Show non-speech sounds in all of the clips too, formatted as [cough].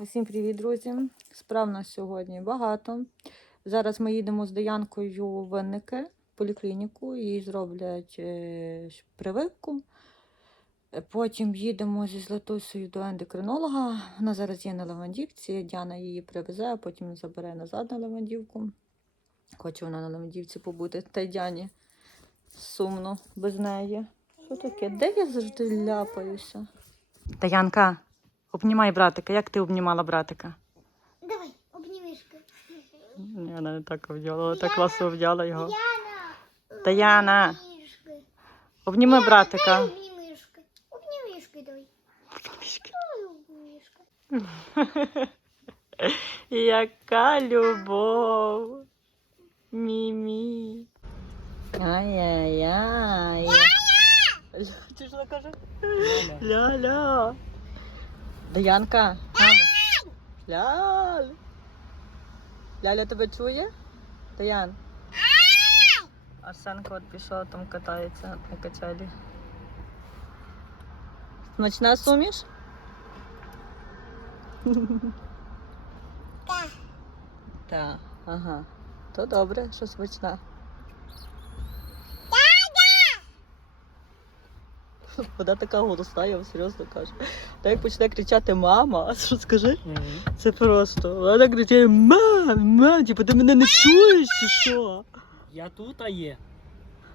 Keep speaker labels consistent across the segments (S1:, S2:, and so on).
S1: Усім привіт, друзі! Справ нас сьогодні багато. Зараз ми їдемо з Деянкою в Винники, в поліклініку, їй зроблять е, прививку. Потім їдемо зі Златусею до ендокринолога. Вона зараз є на Левандівці. Діана її привезе, а потім забере назад на Левандівку. Хоче вона на Левандівці побути. Та й Діані сумно без неї. Що таке? Де я завжди ляпаюся? Таянка, обнімай братика. Як ти обнімала братика?
S2: Давай, обнімішка.
S1: Ні, Вона не так обдяла, але так класно обдяла його.
S2: Яна.
S1: Таяна,
S2: Обнімішка.
S1: обніми братика.
S2: Обнімішка давай. Давай. [laughs]
S1: Яка любов. Мімі. Ай-яй-яй. Каже? Ля-ля. Даянка. Ляль. Ляля тебе чує? Даян. Арсенко от пішов, там катається на качелі. Смачна суміш?
S2: Так.
S1: Так, ага. То добре, що смачна. [laughs] Вона така голосна, я вам серйозно кажу. Та як почне кричати мама, а що скажи? Це просто. Вона так кричить мам, мам, типу, ти мене не чуєш чи що?
S3: Я тут, а є.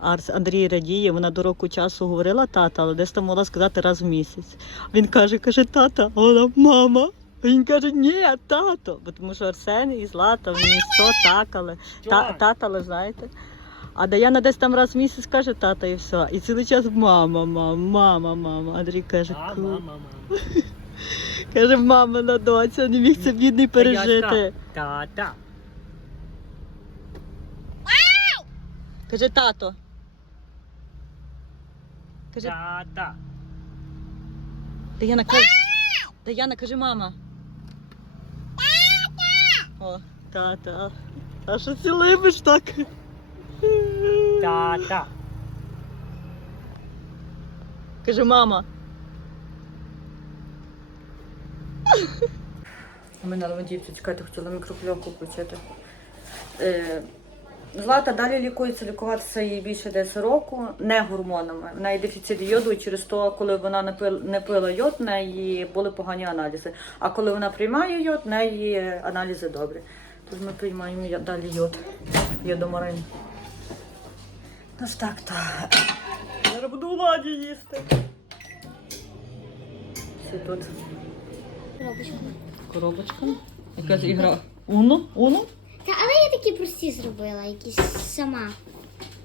S1: Арс Андрій радіє, вона до року часу говорила тата, але десь там могла сказати раз в місяць. Він каже, каже, тата, а вона мама. А він каже, ні, тато. Бо тому що Арсен і Злата в місто такали. Та,
S3: Чувак.
S1: татали, знаєте. А Даяна десь там раз в місяць каже тата і все. І цілий час мама, мама, мама, мама. Андрій каже,
S3: А, мама, мама. [laughs]
S1: каже, мамина доця, не міг це бідний пережити.
S3: Та-та.
S1: Каже, тато. Каже,
S3: Та-та.
S1: Даяна, каже, Даяна, каже, мама. О, тата. А що ти либиш так?
S3: Та-та.
S1: Каже, мама. Ми на Левандівці, чекайте, хотіла мікрофльовку включити. Е, Злата далі лікується, лікуватися їй більше десь року, не гормонами. В неї дефіцит йоду, і через то, коли вона не пила, не пила йод, в неї були погані аналізи. А коли вона приймає йод, в неї аналізи добрі. Тож ми приймаємо йод- далі йод. Йодомарин. Тож так, то. Зараз буду владі їсти. Все тут.
S2: Коробочку.
S1: Коробочка. Якась ігра. Уно? Уно?
S2: Та, але я такі прості зробила, якісь сама.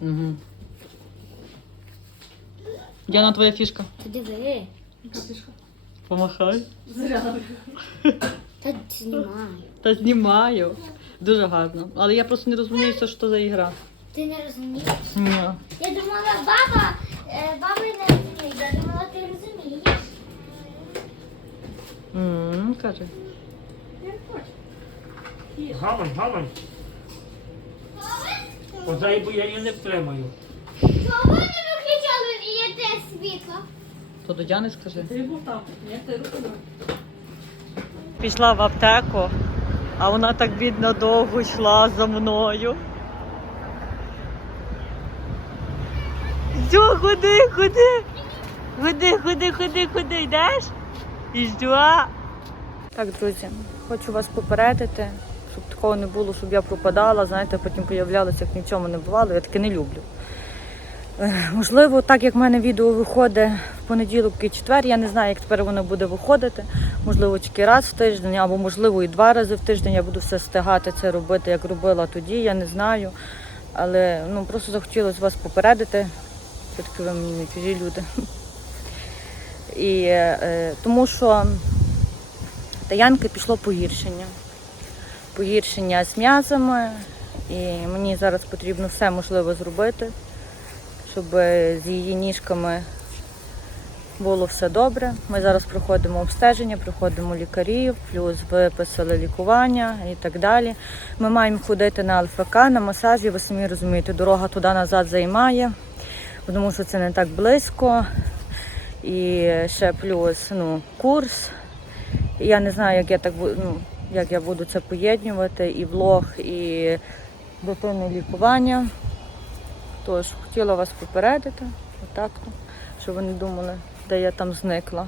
S1: Угу. Діана, твоя фішка.
S2: Та диви.
S1: Помахай.
S2: Та знімай.
S1: Та знімаю. Дуже гарно. Але я просто не розумію, що це за ігра.
S2: Ти не розумієш?
S1: Ні.
S2: Я думала, баба, е, баба не розуміє. Я думала, ти розумієш.
S1: м каже.
S3: Гавань, гавань. Оцей, бо я її не втримаю.
S2: Чого не виключали і те світло?
S1: То до Діани скажи. Пішла в аптеку, а вона так бідно довго йшла за мною. Все, ходи, ходи. Ходи, ходи, ходи, ходи, йдеш? І що? Так, друзі, хочу вас попередити, щоб такого не було, щоб я пропадала, знаєте, потім появлялася, як ні в чому не бувало. Я таке не люблю. Е, Можливо, так як в мене відео виходить в понеділок і четвер, я не знаю, як тепер воно буде виходити. Можливо, тільки раз в тиждень, або можливо і два рази в тиждень я буду все встигати це робити, як робила тоді, я не знаю. Але ну просто захотілося вас попередити. Все-таки ви мені не чужі люди. І е, тому що Таянки пішло погіршення. Погіршення з м'язами, і мені зараз потрібно все можливе зробити, щоб з її ніжками було все добре. Ми зараз проходимо обстеження, проходимо лікарів, плюс виписали лікування і так далі. Ми маємо ходити на ЛФК, на масажі, ви самі розумієте, дорога туди-назад займає, тому що це не так близько. І ще плюс ну, курс. Я не знаю, як я так ну, як я буду це поєднувати, і влог, і дитинне лікування. Тож хотіла вас попередити, отак, щоб ви не думали, де я там зникла.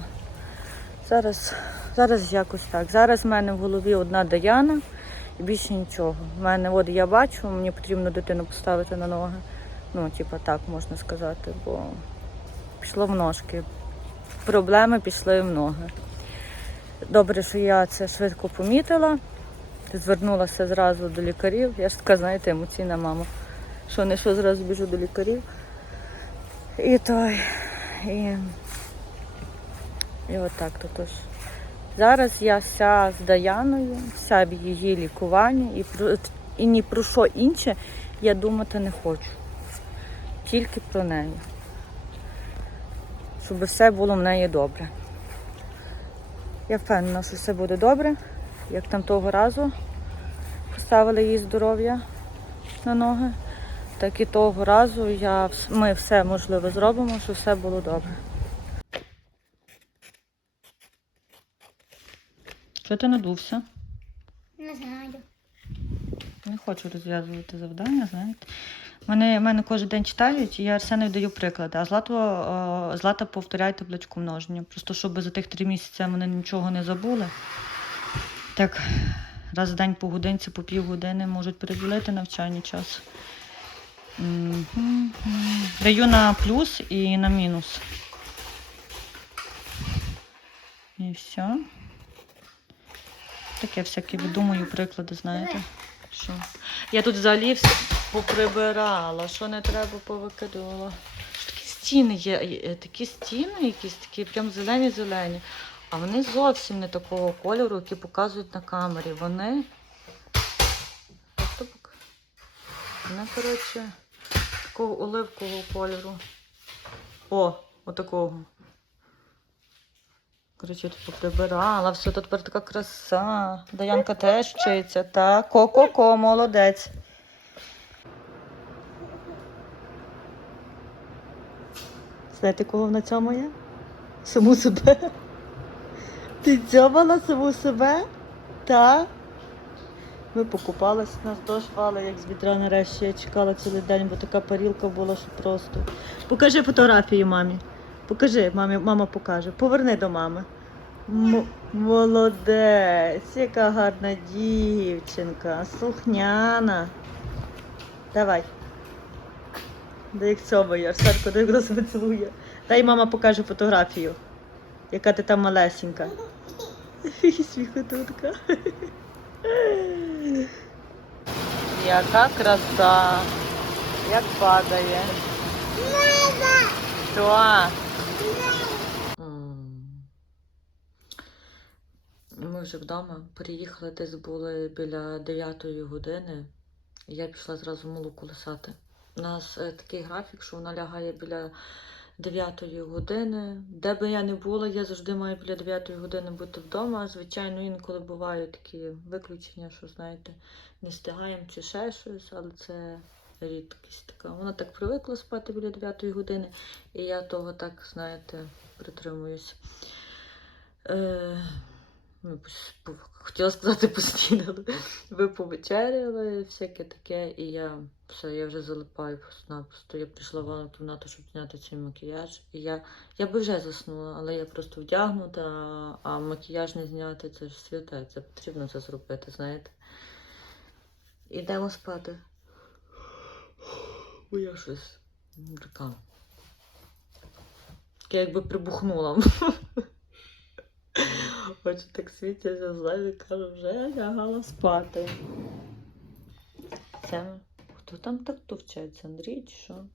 S1: Зараз, зараз якось так. Зараз в мене в голові одна Даяна і більше нічого. У мене, от я бачу, мені потрібно дитину поставити на ноги. Ну, типа так можна сказати, бо пішло в ножки. Проблеми пішли в ноги. Добре, що я це швидко помітила. Звернулася зразу до лікарів. Я ж така, знаєте, емоційна мама. Що не що зразу біжу до лікарів. І той. І, і отак то тож. Зараз я вся з Даяною, вся в її лікуванні і, і ні про що інше я думати не хочу. Тільки про неї. Щоб все було в неї добре. Я впевнена, що все буде добре, як там того разу поставили їй здоров'я на ноги, так і того разу я, ми все можливе зробимо, щоб все було добре. Що ти надувся?
S2: Не знаю.
S1: Не хочу розв'язувати завдання, знаєте. Мене, мене кожен день читають, і я Арсенові даю приклади. А Злато, е, Злата повторяє табличку множення. Просто щоб за тих три місяці вони нічого не забули. Так, раз в день по годинці, по півгодини можуть переділити навчальний час. Даю на плюс і на мінус. І все. Таке всяке видумую приклади, знаєте. Що? Я тут взагалі все поприбирала, що не треба повикидувала. Що Такі стіни є, е, такі стіни якісь такі, прям зелені-зелені. А вони зовсім не такого кольору, які показують на камері. Вони. Вони, коротше, такого оливкового кольору. О, отакого. Коротше, тут поприбирала, все тут тепер така краса. Даянка теж вчиться, так. Ко-ко-ко, молодець. Знаєте, кого вона є? Саму себе. Ти цьомала саму себе? Так. Ми покупалися, нас вали, як з вітра нарешті. Я чекала цілий день, бо така парілка була, що просто. Покажи фотографію мамі. Покажи, мамі, мама покаже. Поверни до мами. М- молодець, яка гарна дівчинка, слухняна. Давай. Дай як цьомає, Арсенко, дай як себе цілує. Дай мама покаже фотографію, яка ти там малесенька. Сміхотутка. Яка краса, як падає. Що? Ми вже вдома приїхали, десь були біля 9 години. і Я пішла зразу молоко лисати. У нас е, такий графік, що вона лягає біля 9 години. Де би я не була, я завжди маю біля 9 години бути вдома. Звичайно, інколи бувають такі виключення, що знаєте, не встигаємо чи ще щось, але це рідкість така. Вона так привикла спати біля 9 години, і я того так, знаєте, притримуюсь. Е, ну, хотіла сказати постійно, ви повечеряли, всяке таке, і я все, я вже залипаю просто-напросто. Я прийшла в ванну кімнату, щоб зняти цей макіяж. І я, я би вже заснула, але я просто вдягнута, а макіяж не зняти це ж святе. Це потрібно це зробити, знаєте. Ідемо спати. Бо я щось така. Я якби прибухнула. Очі так світяться злеві, кажу, вже лягала спати. Це хто там так товчеться? Андрій чи що?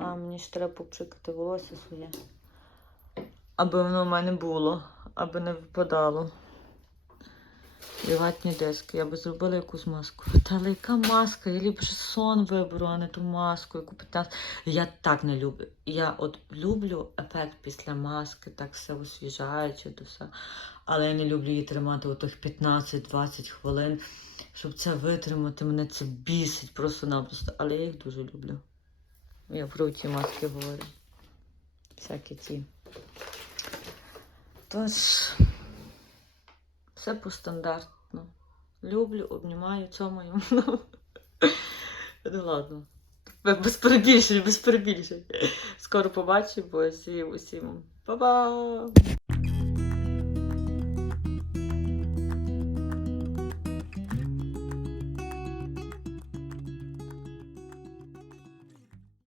S1: А мені ж треба попшикати волосся своє. Аби воно в мене було, аби не випадало. І ватні диски. Я би зробила якусь маску. Та але яка маска? Я ліпше сон виберу, а не ту маску, яку 15. Я так не люблю. Я от люблю ефект після маски, так все освіжаюче, то все. Але я не люблю її тримати у тих 15-20 хвилин, щоб це витримати. Мене це бісить просто-напросто. Але я їх дуже люблю. Я про ці маски говорю. Всякі ті. Тож, Все по стандартно. Люблю, обнімаю, цьомаю. [laughs] Ну ладно. Без перебільшень, без перебільшень. Скоро побачимо, усім, усім. Па-ба!